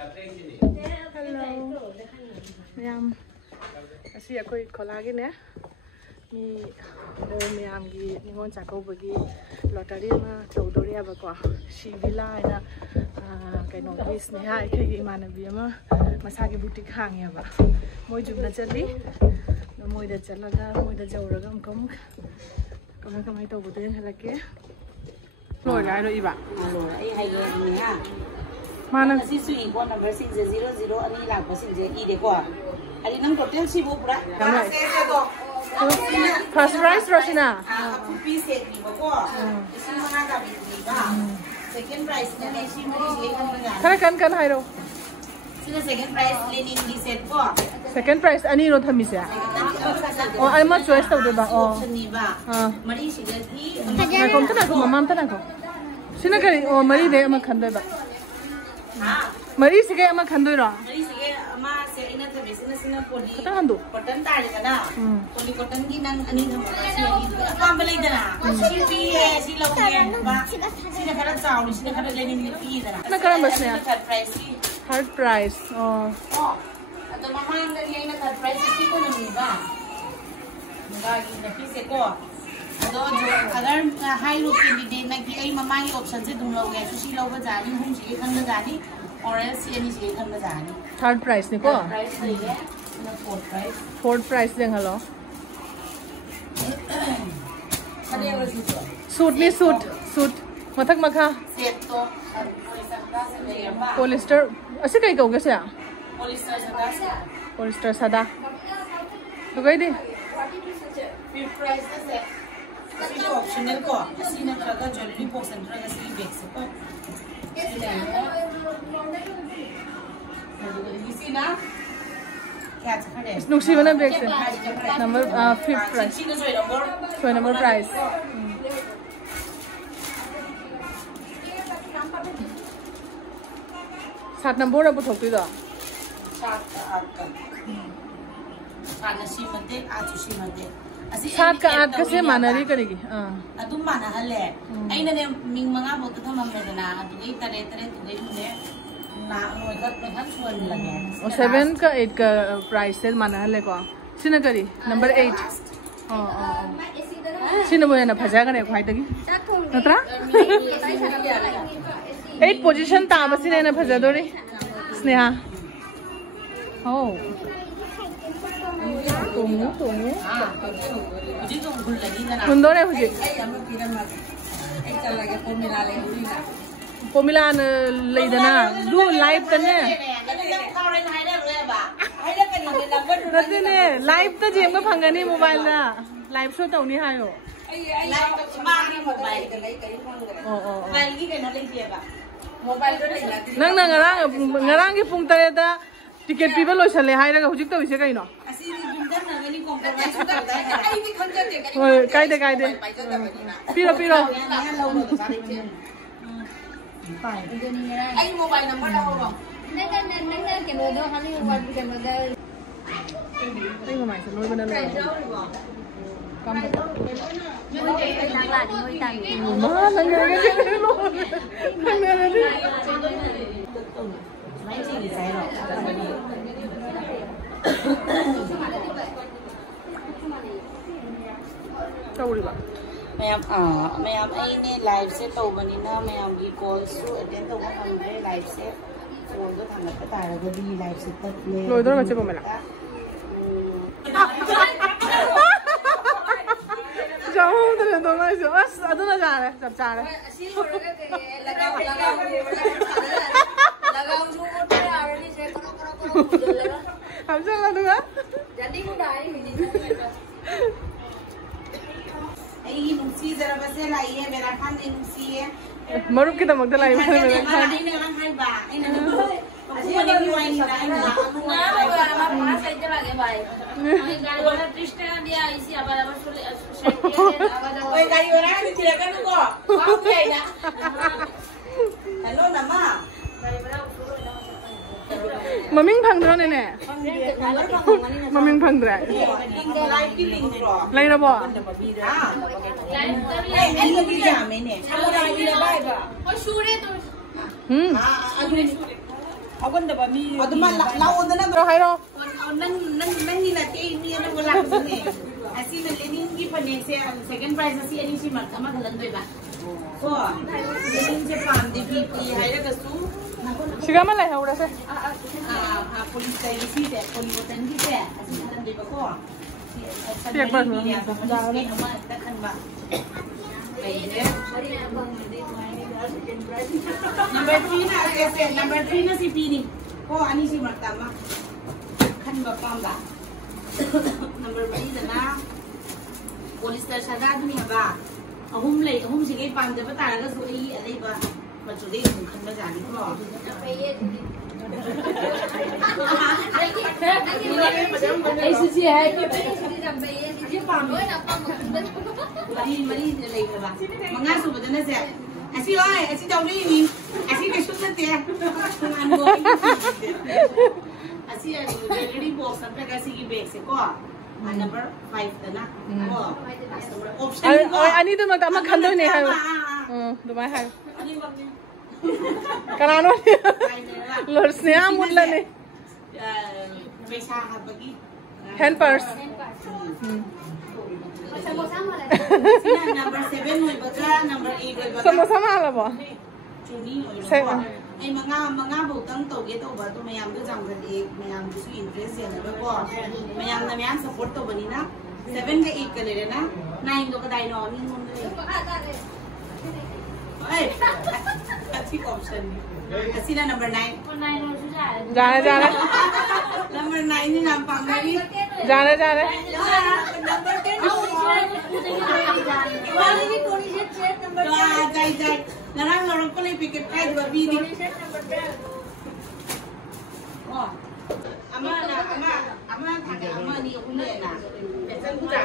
Hello. Yam. Asi akoi kholagi ne. Mi miyam gi ningon chako bagi lottery ma tawdori aba ko. Shi villa ina kai no gi sneha kai gi manabi ama masagi boutique hangi aba. Moi jumna chali. No moi da chalaga moi da jawraga amkam. Kamai tawbude halake. Loi lai ro iba. Loi ai hai ge ni ha. Mana si su in phone number 600 ani lakh pa sin je I de ko ali nang total si bu pura first price Rosina piece set ni ba ko isi mana ka bi ni ba second price ne ne si mari si kan hai ro si second price lenin di set ko second price ani ro thami se oh ai ma choice to de ba oh ni ba mari si ge thi na kom ta ko mamam ta na ko sina kari oh mari de ma khan de ba Mari sige ama khandoi ro mari sige ama se ina thabe sina poli kata handu cotton tare kana poli cotton gi nan ani tham si ani kam balai dana si pi si lo ge ba sina khara chaw ni sina khara lenin ni pi dana na karam basne third price oh ato mamang da ina third price si ko ni ba ga gi na pi se ko ado jo agar high look candidate na ki ai mama ki option se dum lo ge so si lo ba jani hum si khang na jani or else ani si khang na jani third price ni ko price ni le na fourth price deng halo ade ro suit ni suit mathak makha set to polyester ase kai ko ge se polyester sada to gai di fifth price se si optional ko si na traga jewelry box and traga si bag se ko isi na kya chakade nuksi bana bag se number fifth price si na joy number price 7 number ra puthok ti do 7 na si mate a chu si mate 7 ka 8 ka se manari karigi adum mana hale aina ne ming manga bot ta mam me na adu ei tare tu ei ne na noi kat me han suan lage 7 ka 8 ka price sale mana hale ko sina kari number 8 sina mo na phaja ga ne khwai tagi natra 8 position ta ba sina na phaja dori sneha oh tumu Mundore huji. Pomila na leidana du live tane. Nati ne live ta jem ka phangani mobile na live show tawni hayo. Nang ngarang ki pung tare da ticket piba lo chale hai ra hujik to bise kai no. Kai de piro ai mobile number da ho nang ke no do hani wal ke no da ai ma mai loi bana lo kam ba yo ke nang la di moi tan ma nang ga lo nang ga ni mai chi ni sai ro Tauri ba ma'am I live से तौबनी ma'am की call attend तब fungi live से phone तो थाना तारगदी live से तत्ले लोइदर बच्चे को मिला जाओ उधर तो मैं जो बस अदना जा रहा है सब जा रहा है लगाओ जो मोटे आरनी से हम चला दूंगा जल्दी को डाली मिली आई नुसी जरा बस लाई है मेरा खान ने नुसी है मरुप की तमक लाई मेरा खान आई ने खान है बा आई ने असी ने भी वाइन ना ना हमारा सही चला गया भाई आई गाड़ी वाला 30 টাকা दिया इसी अब ओए गाड़ी वाला ni tira kan ko kau kai na hello nama गाड़ी वाला ममिंग phangdro ne ne ममिंग phangdra live की link ro lai ra bo ai ai भी जामे ने छाला भी लगाएगा और शूरे तो हां अभी ꯑꯒꯟꯗꯕ ꯃꯤ ꯑꯗꯨꯃ ꯂꯥꯛꯑꯣꯗꯅ ꯍꯥꯏꯔꯣ ꯅꯪꯒꯤ ꯅꯠꯇꯦ ꯃꯤ ꯑꯅꯧꯕ ꯂꯥꯛꯄꯅꯦ ꯑꯁꯤꯅ ꯂꯦꯅꯤꯟꯒꯤ ꯐꯅꯦꯛꯁꯦ ꯁꯦꯀꯦꯟ ꯄ꯭ꯔꯥꯏꯖ ꯑꯁꯤ ꯑꯅꯤꯁꯤ ꯃꯔꯛ ꯑꯃ ꯈꯜꯍꯟꯗꯣꯏꯕ ꯀꯣ ꯂꯦꯅꯤꯟꯁꯦ ꯄꯥꯝꯗꯦ ꯄꯤ ꯍꯥꯏꯔꯒꯁꯨ siga ama laihꯧꯔꯁꯦ ꯄꯣꯂꯤꯁꯇꯔꯒꯤ ꯁꯤꯁꯦ ꯄꯣꯂꯤꯀꯣꯇꯟꯒꯤꯁꯦ ꯑꯁꯤ ꯈꯜꯍꯟꯗꯣꯏꯕꯀꯣ ꯑꯃ खनबा नंबर 3 ना ऐसे नंबर 3 ना सीपीनी को अनि सी मरता मा खनबा पामबा नंबर 3 दना पॉलिस्टर सादा दुनी बा अहुम सिगे पाम जब तारगा सो ई अलेबा मचुदे खनबा जानी को ऐसे जी है कि ये पाम मरी ले बा मंगा सु बदना से ऐसी ओए ऐसी जाऊनी नी ऐसी कैसे नते अनगो ऐसी रेडी बॉक्स पे कैसी की बैग से को नंबर 5 तना को option ani tu mak ama khandoi ne hayo dumai hayo kanano lorsnya mutlane पैसा habagi hand purse number 7 होय बगा number 8 होय बगा samosa mala ba chuni होय बगा ai manga botang toge to ba to mayam do jam gadi mayam du su interest ya na ko mayam na mayam support to bani na 7 ka 8 ka le na 9 do ka dai no ni mun ai अच्छी option अच्छी ना number 9 जाने number 9 ni नाम पांगरी जाने number 10 वाली कोनी से check number जाई नरंग लोरंग को ले पिकेट काय दो बी नी ओ अमा थागे अमा नी उले ना पेसन बुजा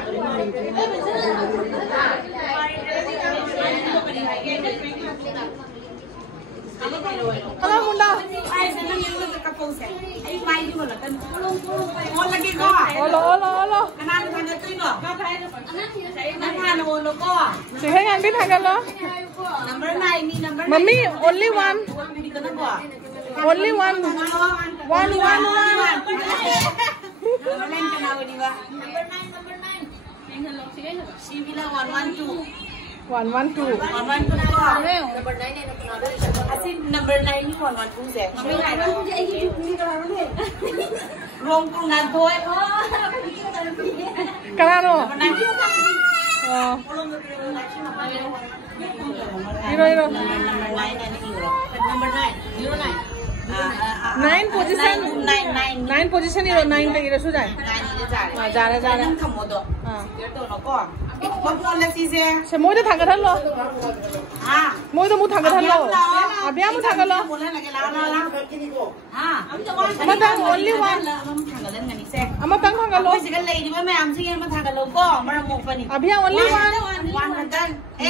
Hello Munda. Ai se nang yung nagkakapow sa. Ay mai di mo na kan. Mo lagi ko. Olo. Kanan kan ito no. Nan ulo ko. Sige ngan bin hagal lo. Number 9 ni number 9. Mummy only one. Only one. One. Number 9 ka na di ba? Number 9. Si bila 112. 112. 112 ko. Number 9 ni asin number 9 ni 112 se. Mami ai ba mujhe ai chupni ka rone. Wrong ko ngan thoi. Kanano? Number 9. Hero. Number 9 ani hero. Number 9. 09. 9 position. 9 position hero 9 pe hero su jai. 9 ni ja. Ja re. Nang thamo do. Yo to no ko. Mapon la si se. Se moi de thaga than lo. Moi to mu thaga than lo. Abya mu thaga lo. Bola lage la. Ama tang only one. Thaga len ngani se. Ama tang thaga lo. Sigal lay di ba may am sige ma thaga lo ko. Mara mo pa ni. Abya only one. One dan. Ja.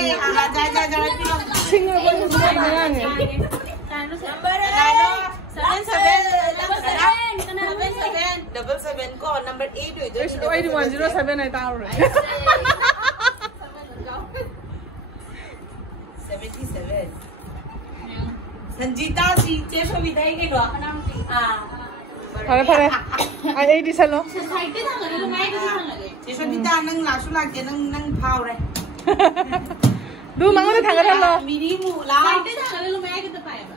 Sing ko ni su na nge. Number 7 ko number 8 hoy do. 8107 ai tao rồi. 77 Sanjita जी चेशो विदाई के लो Pare. Ai 80 lo. Side था लगे मैं के लगे चेशो विदा नंग लासु लागे नंग फाव रे Du mang de thaga than lo. मिरी मु ला साइड था लगे मैं के त पाएगा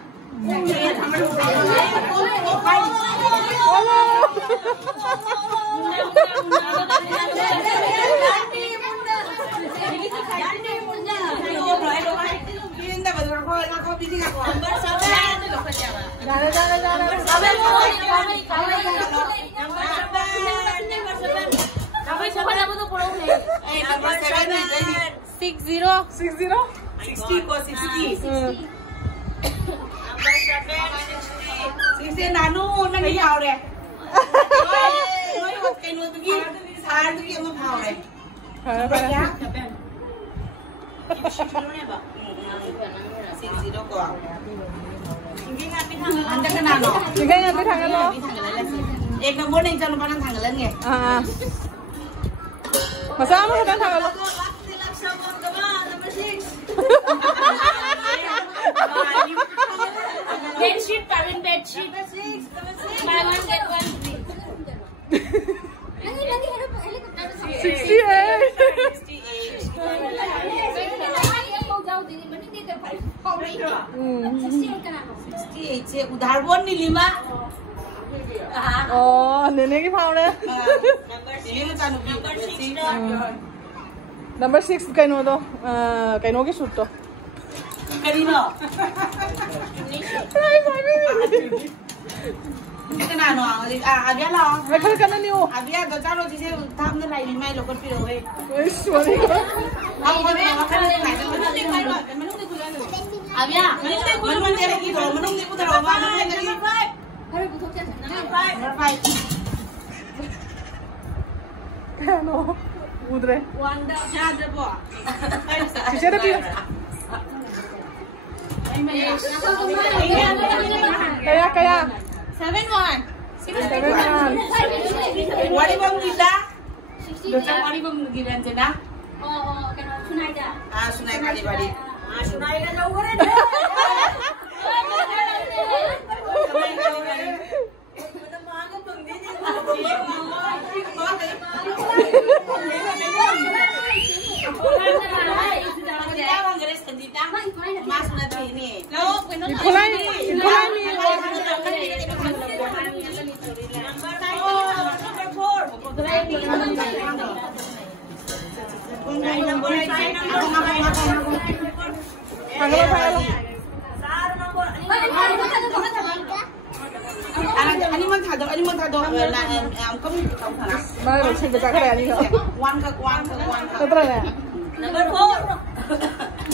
Sisi nanu nang yaw re. Noi hot kai no tu gi sar tu gi ma phaw re. Pare. Sisi do ko. Anda kana no. Sige ngan bin thaga lo. Ek number ning chalo panan thanggalan nge. Masa ama ka thaga lo. bedsheet, current bedsheet. Buy one get one free. 68 से उधार बोल नहीं lima नेने की फावड़े number 6 कहीं दो कहीं की सूट तो करी लो Cái nào nó biết lo mày khơi cái này không biết tôi cho nó chỉ sẽ tham cái này thì mai nó còn phi rồi xuống đi không có biết cái này mình không đi quay rồi mình không đi quay rồi mình đi cái đồ mình không đi cái đồ mà mình đi cái phải cái nó udre Wanda cha de bo chị đã biết kaya 7-1 wali bang kita dosa wali bang gilan cina sunai kali balik sunai kan jauh kan Ani mang thado na kamu tahu sana. Mana lo sih dekat kaya ni lo. One. Betul ya? Number 4.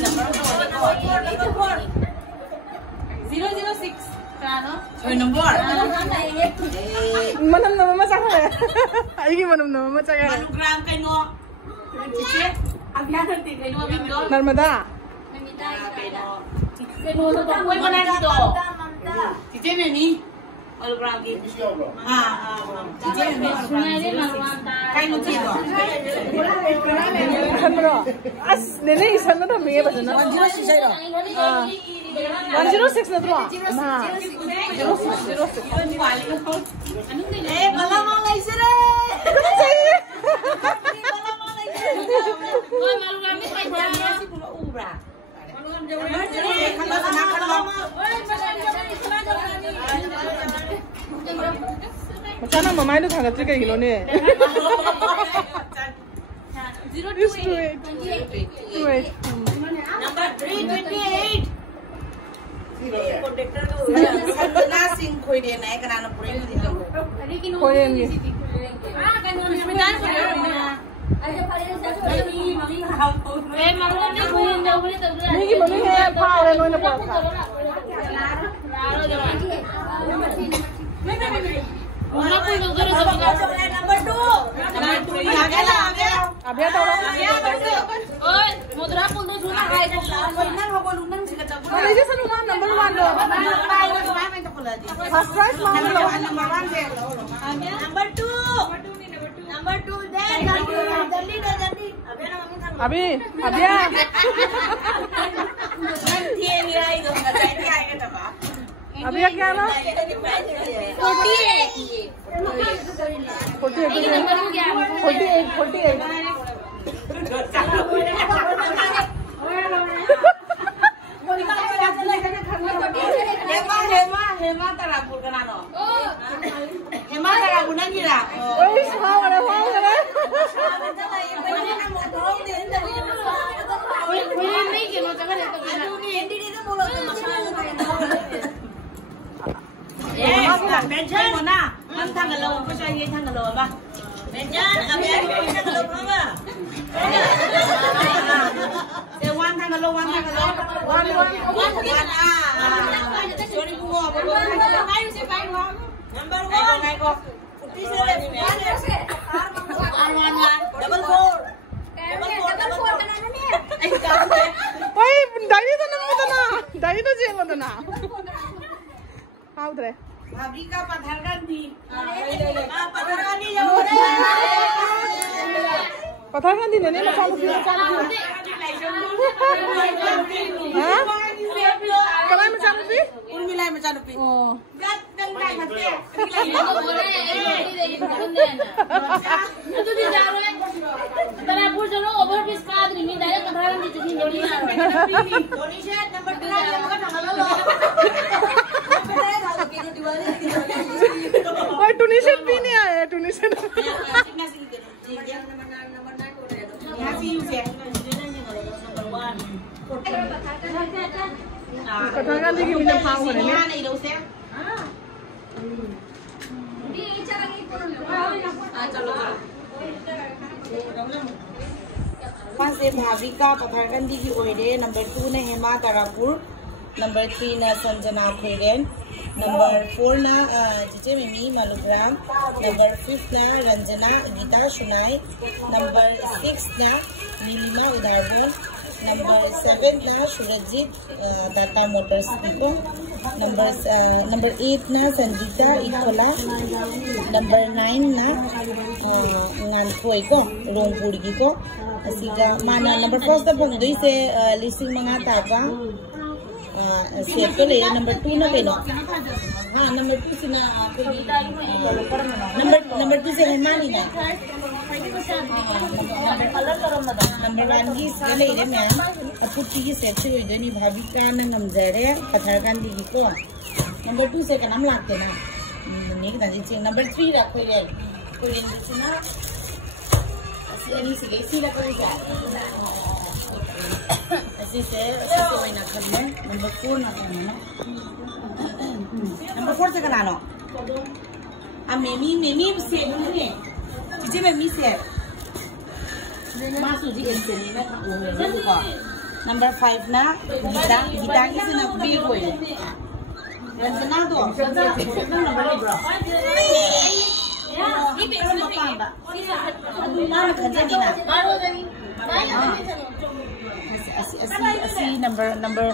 Number 4. 006. Kano? Number. Manam nama macam apa? Ayo manam nama macam apa? Manugram kaino. Cici. Abia nanti kaino bindo. Narmada. Kaino to kue mana dito? Cici ni. Manugram ki. Cici ni. Kaino dito. Isan mo na. As nene isan mo na may ba na? 106 ayo. 106 na to. Na. 06. Bala malay sila. Oy, malugram ni pa si puno ubra. Macam mana mamai tu thangat cakap hilo ni? 028. Number 328. Nasing koi dia naik kerana puring di dalam. Koi ni. Kan orang sebentar saya. Ni mami hai power no na power. Number 2. Abia tahu orang. Oi, mudra pun tu sudah hai. Lunang apa lunang sih kata. Mana je satu mana number 1 lo. First prize mana lo? Number 1 Number 2. Number 2 there. Jaldi. Abia. Nanti ni ai dong, nanti ai kata apa? Abia क्या ना? 48. Hema tarabur kenano? Hema tarabur nanti lah. Oi, semua ada. Benjan mana? Nam tanggal apa saya tanggal apa? Benjan, abis tanggal apa? One tanggal. Sorry bunga. Number 1. Double 4. Oi, dai tu je lo na. How dre? Abri ka patharkan di. Patharkan di Patharkan di nene macam tu. Hah? कमाई में चालू थी उर्मिला में चालू थी ओ गत गंगा मते बोले तो भी जा रहे हैं तरापुर चलो ओवरब्रिज का आदमी में डायरेक्ट कथारन की जगह नहीं आ रहा है ओडिशा नंबर 3 मगर ढंगा लो और टूनिशियन भी नहीं आया टूनिशियन कथा गांधी की बिना भाव हो रहे हैं से भाविका पथरगंदी की ओइरे नंबर 2 ने हेमा तारापुर नंबर 3 ना संजना खुरेन नंबर 4 ना जिजे मिमी मालुग्राम नंबर 5 ना रंजना गीता सुनाई नंबर 6 ना नीलिमा उदारबोन नंबर 7 ना सूरजीत टाटा मोटर्स को नंबर 8 ना संगीता इकोला नंबर 9 ना ngankhoi ko rongpur gi ko asiga mana number 1 ta phangdoi se lising manga ta ba set to le number 2 na beno ha number 2 se na number 2 se hemani na number 1 gi se le re ma'am aputi gi set se hoide ni bhabika na namjare pathargandi gi ko number 2 se kanam lagte na ni ka ji ching number 3 rakho ye korean gi na ini sih guys, sila ko isa. Asi se may nakadne. Number 4 na ano. Number 4 sa kanano. Memi se ni. Jiji memi se. Masuk di sini na ko. Number 5 na Gita is na big boy. Ranjana do. Ranjana number bro. number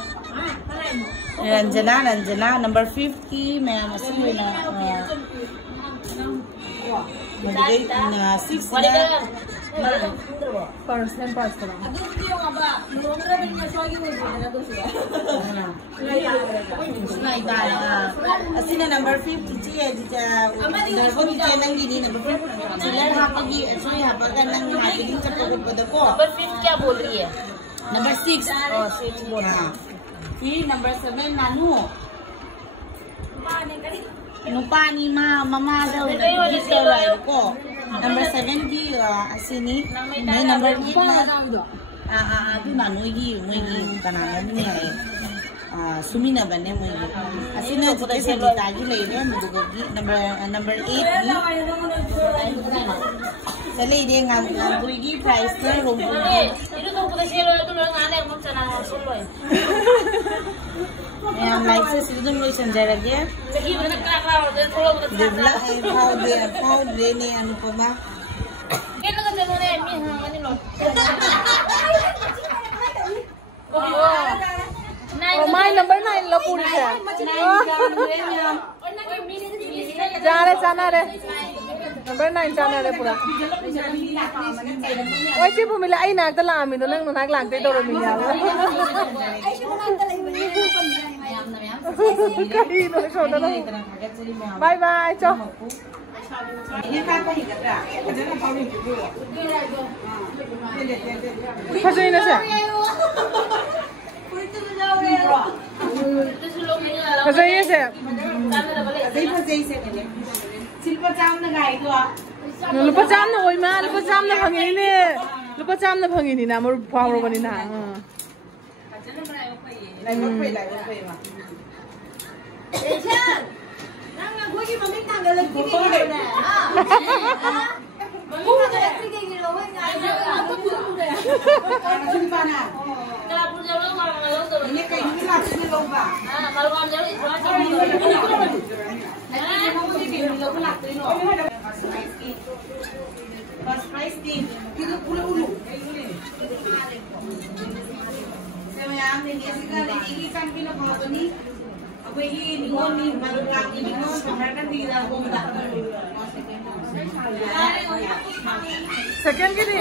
Ranjana number 50 ma'am asi na 6 person person asina number 50 ji ja darbo ki channel gi ni number 50 चिलर हापगी sorry हापगा नंग हापगी चप्पल पद को number 5 क्या बोल रही है number 6 बोल रहा फिर number 7 नानू नुपानी ममा दा को number 7 की asini मैं number 8 ना तू नानू की मुई कना ने सुमिना बने मुई asina जिते से तागी ले रे मुदुगी number 8 ni चले रे ngang की प्राइस ने रोम itu tuh kita sih lo itu lo ngane mau cana hasil lo I'm like this is the mission jarage jadi benar kakak udah kalau udah develop how they ne anupama kita kan jangan emi ini lo oh my number 9 lo puri se जा रे जाना रे number 9 जाना रे पूरा ओइ ची भूमिला आई नाक त लामी दो नंग नाक लागते दरो मिलिया आई ची नाक त लामी कहीं नो छोड़ दो बाय बाय चो ये का कहीं करा जरा पानी दो फसई न से फसई से फसई से silpa cham na gai do lupa cham na oi ma lupa cham na phangi ni lupa cham na phangi ni na mor phawro bani na lai mo phai ma Echan nang nang khoi ki mami tang ga le ki ni na mami ka le ki ni lo wai ngai na to pu de silpa na kala pur jalo ma lo to ini kai ni la chi lo ba kalau kam jalo itwa chi First prize team, kita pula ulu. Saya ambil dia sekali ini kan kita bawa ni, apa ini ningon ni baru lagi ningon, mereka tidak mau dah. second ke ni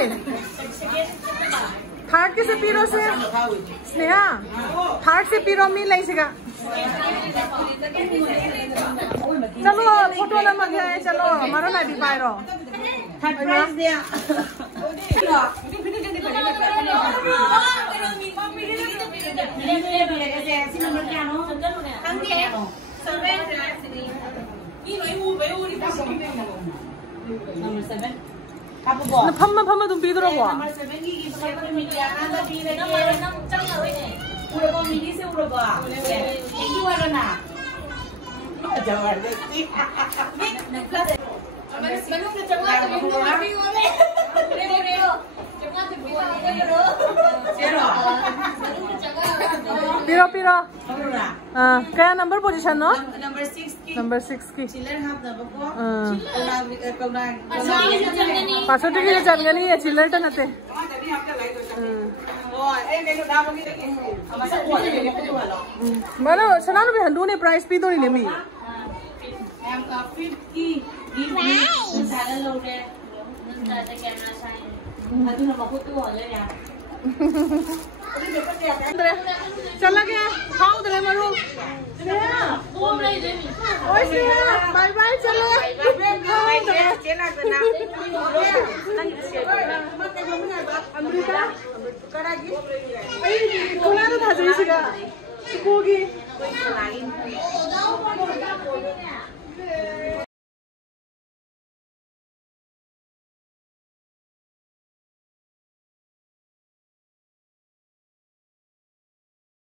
third किसे पीरो से Sneha third से पीरो मी लाई सिगा चलो photo number है चलो हमारा ना भी pyro third price दिया ऐसी नंबर क्या नो नंबर 7 फम्मा तुम पी दो नंबर 7 की पर मीडिया ना दा पी रे नंबर चल रही है पूरा को मिनी से पूरा बा एक ही वाला ना जबरदस्ती Manung na changa to yung mami ko le. Reo. Changa to buwan ni Reo. Zero. Manung na changa. पीरो क्या नंबर पोजीशन नो नंबर 6 की चिल्लर हाफ दबो को कौना पासोटी की चलगनी है चिल्लर ट नते मानो सनानु भी हंडू ने प्राइस पी तो नहीं लेमी एम का 50 सालन लोग है ज्यादा कहना चाहिए अभी हम बहुत तो हो जाए चला गया खाओ दे मरो ओए बाय बाय चलो अमृता करागी कोला तो था जैसे का कोगी